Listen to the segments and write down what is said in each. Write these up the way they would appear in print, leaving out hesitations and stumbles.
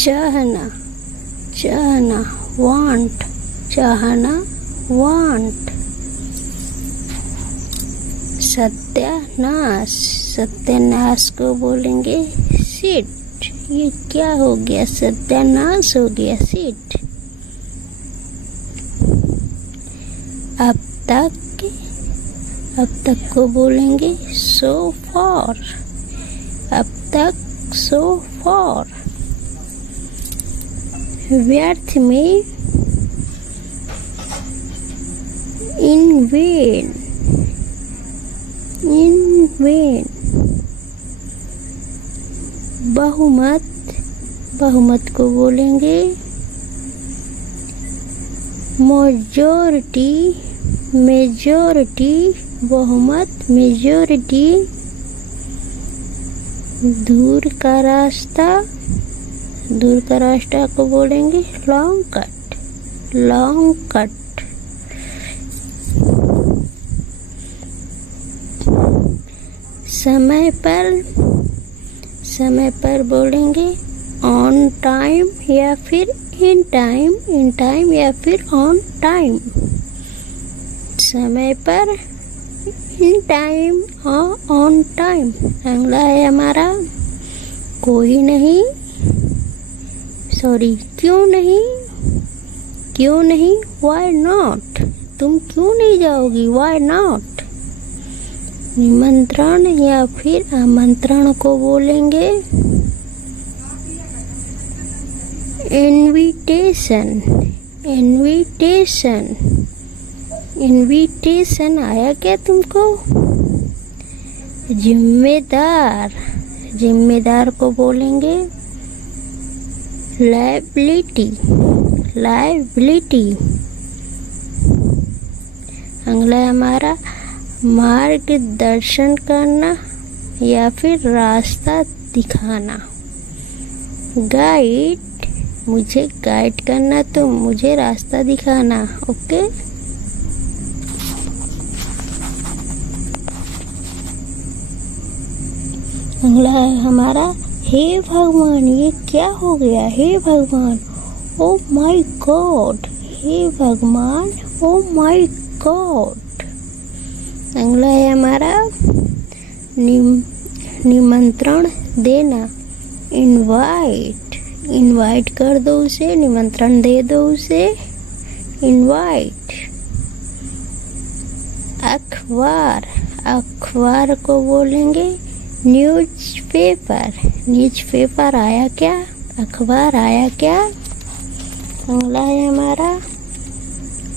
चाहना, चाहना, वांट, चाहना, वांट। सत्यानाश, सत्यानाश को बोलेंगे शिट। ये क्या हो गया? सत्यानाश हो गया, शिट। अब तक को बोलेंगे सो फॉर। अब तक, सो फॉर। व्यर्थ में, इन वेन, इन वेन। बहुमत, बहुमत को बोलेंगे मेजॉरिटी, मेजॉरिटी, बहुमत, मेजॉरिटी। दूर का रास्ता, दूर का रास्ता को बोलेंगे लॉन्ग कट, लॉन्ग कट। समय पर, समय पर बोलेंगे ऑन टाइम या फिर इन टाइम, इन टाइम या फिर ऑन टाइम। समय पर, इन टाइम और ऑन टाइम। अगला है हमारा कोई नहीं, सॉरी क्यों नहीं, क्यों नहीं, वाई नॉट। तुम क्यों नहीं जाओगी, वाई नॉट। निमंत्रण या फिर आमंत्रण को बोलेंगे इनविटेशन, इनविटेशन, इनविटेशन। आया क्या तुमको? जिम्मेदार, जिम्मेदार को बोलेंगे लायबिलिटी, लायबिलिटी। अगला हमारा मार्गदर्शन करना या फिर रास्ता दिखाना। गाइड, मुझे गाइड करना, तो मुझे रास्ता दिखाना। ओके। अगला है हमारा हे भगवान, ये क्या हो गया? हे भगवान, ओ माय गॉड, हे भगवान, ओ माय गॉड। अगला है हमारा निमंत्रण देना, इनवाइट, इनवाइट कर दो उसे, निमंत्रण दे दो उसे, इनवाइट। अखबार, अखबार को बोलेंगे न्यूज़पेपर, न्यूज़पेपर। आया क्या? अखबार आया क्या? अगला है हमारा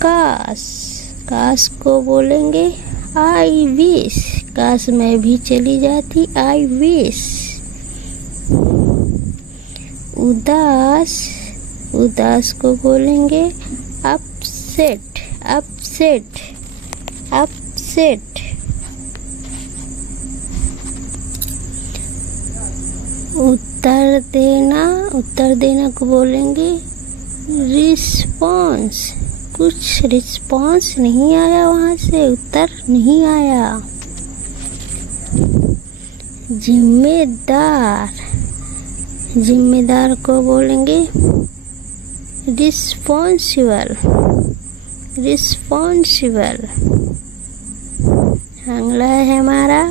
काश, काश को बोलेंगे आई विश, काश मैं भी चली जाती, आई विश। उदास, उदास को बोलेंगे अपसेट, अपसेट, अपसेट। उत्तर देना, उत्तर देना को बोलेंगे रिस्पॉन्स। कुछ रिस्पॉन्स नहीं आया, वहाँ से उत्तर नहीं आया। जिम्मेदार, जिम्मेदार को बोलेंगे रिस्पॉन्सिबल, रिस्पॉन्सिबल। अगला है हमारा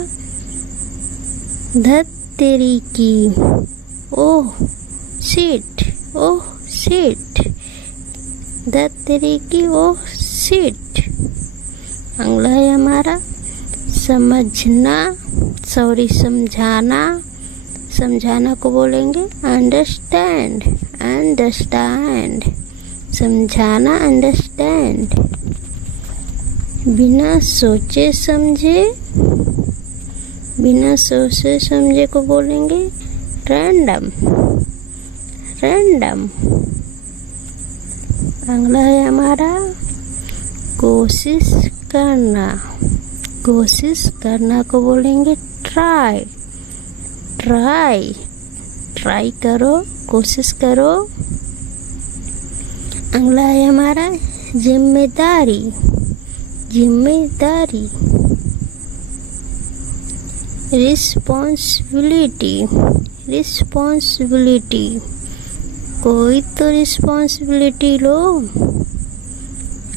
धत तेरी की, ओह शिट, ओह शिट, धत तेरी की, ओह शिट। अगला है हमारा समझना, सॉरी समझाना, समझाना को बोलेंगे अंडरस्टैंड, अंडरस्टैंड। समझाना, अंडरस्टैंड। बिना सोचे समझे, बिना सोचे समझे को बोलेंगे रैंडम, रैंडम। अगला है हमारा कोशिश करना, कोशिश करना को बोलेंगे ट्राई, ट्राई, ट्राई करो, कोशिश करो। अगला है हमारा जिम्मेदारी, जिम्मेदारी। Responsibility, responsibility. कोई तो रिस्पॉन्सिबिलिटी लो।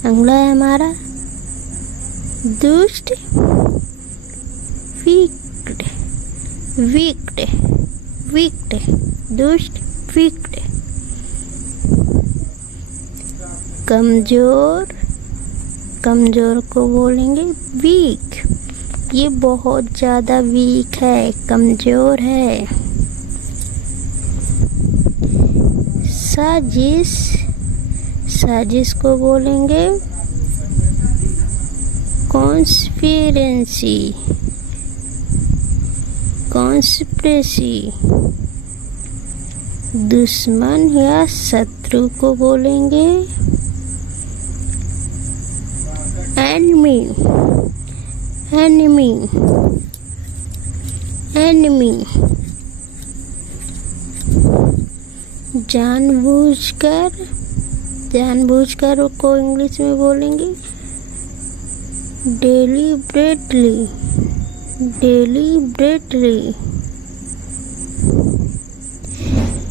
अगला है हमारा दुष्ट, वीक्ड, वीक्ड, वीक्ड, दुष्ट, वीक्ड। कमजोर, कमजोर को बोलेंगे वीक। ये बहुत ज़्यादा वीक है, कमजोर है। साजिश, साजिश को बोलेंगे कॉन्स्पिरेसी, कॉन्स्पिरेसी। दुश्मन या शत्रु को बोलेंगे एनिमी, एनिमी, एनिमी। जानबूझकर, जानबूझकर को इंग्लिश में बोलेंगे डेलिब्रेटली, डेलिब्रेटली।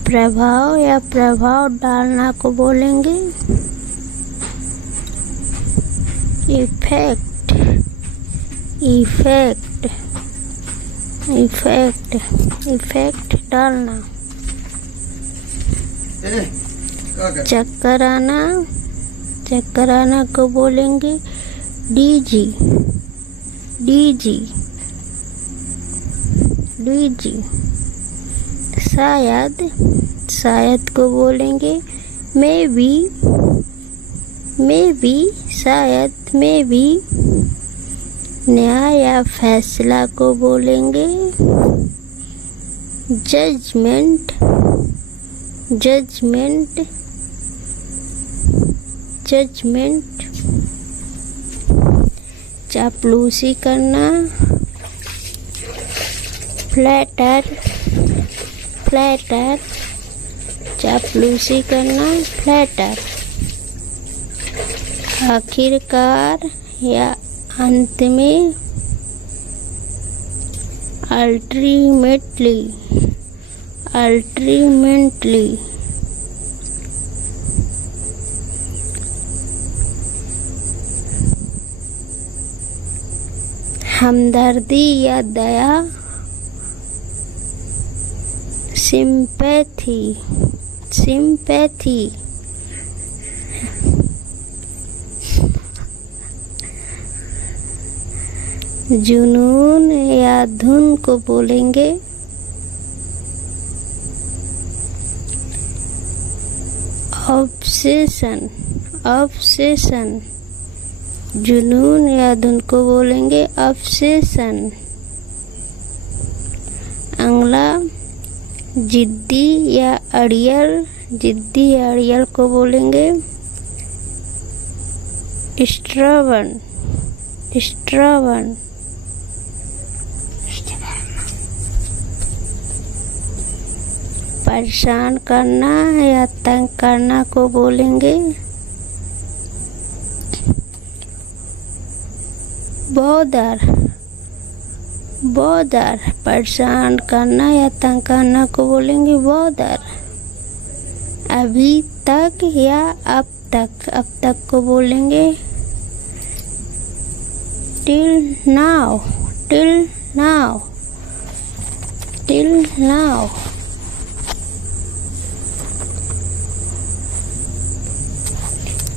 प्रभाव या प्रभाव डालना को बोलेंगे इफेक्ट, इफेक्ट, इफेक्ट, इफेक्ट डालना। चक्कर आना, चक्कर आना को बोलेंगे डीजी, डीजी, डीजी। शायद, शायद को बोलेंगे मे बी, मे बी, शायद, मे बी। न्याय या फैसला को बोलेंगे जजमेंट, जजमेंट, जजमेंट। चापलूसी करना फ्लैटर, फ्लैटर। चापलूसी करना फ्लैटर। आखिरकार या अंत में अल्टीमेटली, अल्टीमेटली। हमदर्दी या दया सिंपैथी, सिंपैथी। जुनून या धुन को बोलेंगे ऑब्सेशन, ऑब्सेशन। जुनून या धुन को बोलेंगे ऑब्सेशन। अगला जिद्दी या अड़ियल, जिद्दी या अड़ियल को बोलेंगे स्ट्रबन, स्ट्रबन। परेशान करना या तंग करना को बोलेंगे बॉदर, बॉदर। परेशान करना या तंग करना को बोलेंगे बॉदर। अभी तक या अब तक, अब तक को बोलेंगे till now, till now, till now.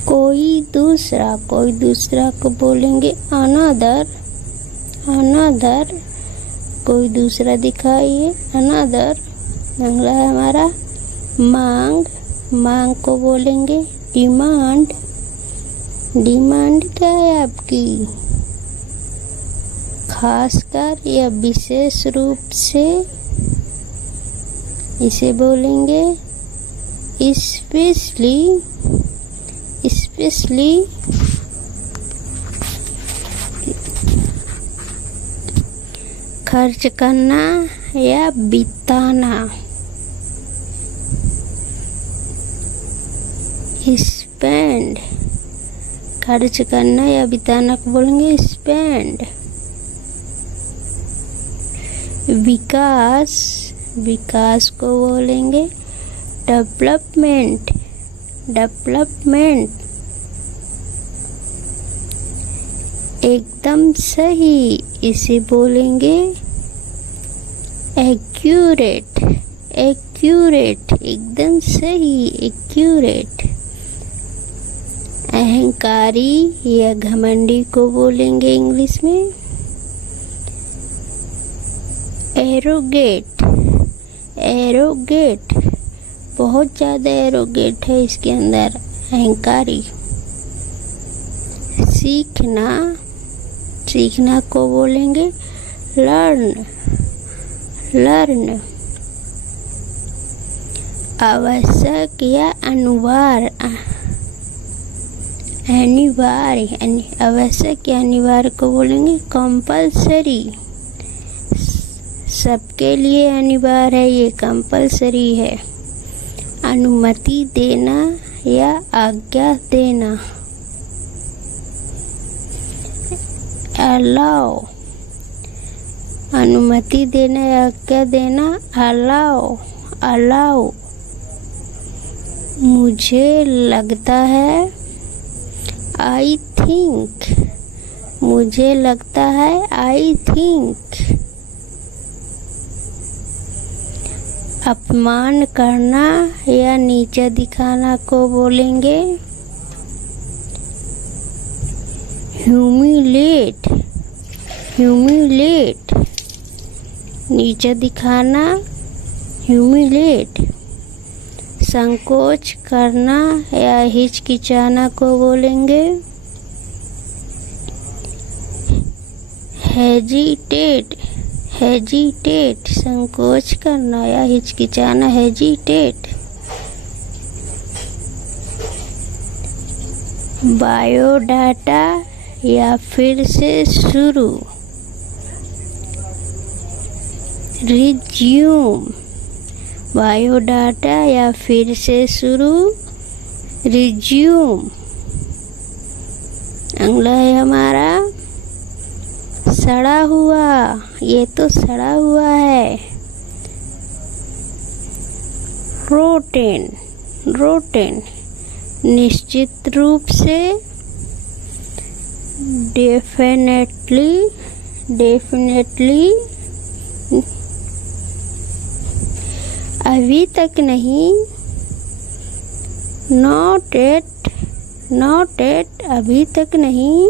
कोई दूसरा, कोई दूसरा को बोलेंगे अनदर, अनदर। कोई दूसरा दिखाइए अनदर। अगला है हमारा मांग, मांग को बोलेंगे डिमांड, डिमांड क्या है आपकी? खासकर या विशेष रूप से इसे बोलेंगे स्पेशली, स्पेशली। खर्च करना या बिताना स्पेंड। खर्च करना या बिताना को बोलेंगे स्पेंड। विकास, विकास को बोलेंगे डेवलपमेंट, डेवलपमेंट। एकदम सही, इसे बोलेंगे एक्यूरेट, एक्यूरेट, एकदम सही, एक्यूरेट। अहंकारी या घमंडी को बोलेंगे इंग्लिश में एरोगेट, एरोगेट, बहुत ज़्यादा एरोगेट है इसके अंदर, अहंकारी। सीखना, सीखना को बोलेंगे लर्न, लर्न। आवश्यक या अनिवार्य, अनिवार्य, आवश्यक या अनिवार्य को बोलेंगे कंपल्सरी। सबके लिए अनिवार्य है, ये कंपल्सरी है। अनुमति देना या आज्ञा देना, अलाउ, अनुमति देना या आज्ञा देना, अलाउ, अलाउ। मुझे लगता है, आई थिंक, मुझे लगता है, आई थिंक। अपमान करना या नीचा दिखाना को बोलेंगे ह्यूमिलेट, ह्यूमिलेट, नीचा दिखाना, ह्यूमिलेट। संकोच करना या हिचकिचाना को बोलेंगे हेजिटेट, हेजिटेट, संकोच करना या हिचकिचाना, हेजिटेट। बायोडाटा या फिर से शुरू, रिज्यूम, बायोडाटा या फिर से शुरू, रिज्यूम। अगला है हमारा सड़ा हुआ, ये तो सड़ा हुआ है, रोटेन, रोटेन। निश्चित रूप से, डेफिनेटली, डेफिनेटली। अभी तक नहीं, नॉट एट, नॉट एट, अभी तक नहीं।